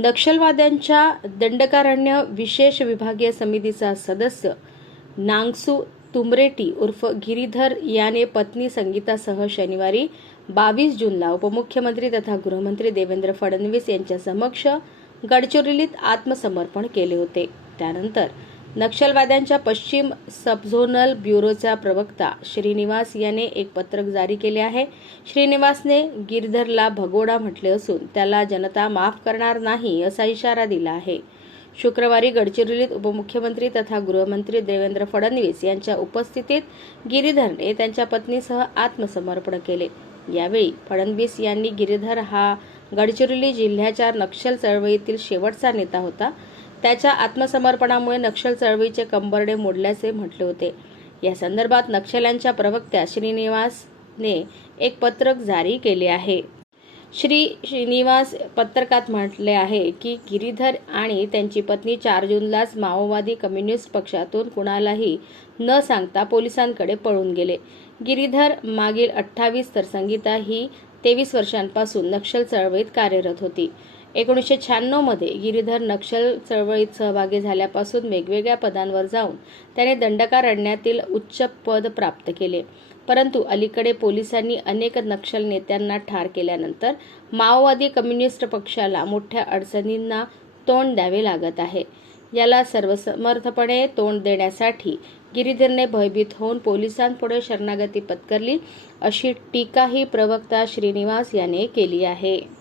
नक्षलवाद्यांच्या दंडकारण्य विशेष विभागीय समितीचा सदस्य नांगसू तुमरेटी उर्फ गिरीधर याने पत्नी संगीतासह शनिवारी बावीस जूनला उपमुख्यमंत्री तथा गृहमंत्री देवेंद्र फडणवीस यांच्या समक्ष गडचिरोलीत आत्मसमर्पण केले होते. त्यानंतर नक्षलवाद्यांच्या पश्चिम सबझोनल ब्युरोचा प्रवक्ता श्रीनिवास याने एक पत्रक जारी केले आहे. श्रीनिवासने गिरधरला भगोडा म्हटले असून त्याला जनता माफ करणार नाही असा इशारा दिला आहे. शुक्रवारी गडचिरोलीत उपमुख्यमंत्री तथा गृहमंत्री देवेंद्र फडणवीस यांच्या उपस्थितीत गिरीधरने त्यांच्या पत्नीसह आत्मसमर्पण केले. यावेळी फडणवीस यांनी गिरीधर हा गडचिरोली जिल्ह्याच्या नक्षल चळवळीतील शेवटचा नेता होता. त्याच्या आत्मसमर्पणामुळे नक्षल चळवळीचे कंबरडे मोडल्याचे म्हटले होते. या संदर्भात नक्षल्यांच्या प्रवक्त्या श्रीनिवासने एक पत्रक जारी केले आहे. श्री श्रीनिवास पत्रकात म्हटले आहे की गिरीधर आणि त्यांची पत्नी चार जूनलाच माओवादी कम्युनिस्ट पक्षातून कुणालाही न सांगता पोलिसांकडे पळून गेले. गिरीधर मागील अठ्ठावीस तर संगीता ही तेवीस वर्षांपासून नक्षल चळवळीत कार्यरत होती. एकोणीसशे शहाण्णवमध्ये गिरीधर नक्षल चळवळीत सहभागी झाल्यापासून वेगवेगळ्या पदांवर जाऊन त्याने दंडकारण्यातील उच्च पद प्राप्त केले. परंतु अलीकडे पोलिसांनी अनेक नक्षल नेत्यांना ठार केल्यानंतर माओवादी कम्युनिस्ट पक्षाला मोठ्या अडचणींना तोंड द्यावे लागत आहे. याला सर्वसमर्थपणे तोंड देण्यासाठी गिरीधरने भयभीत होऊन पोलिसांपुढे शरणागती पत्करली अशी टीकाही प्रवक्ता श्रीनिवास याने केली आहे.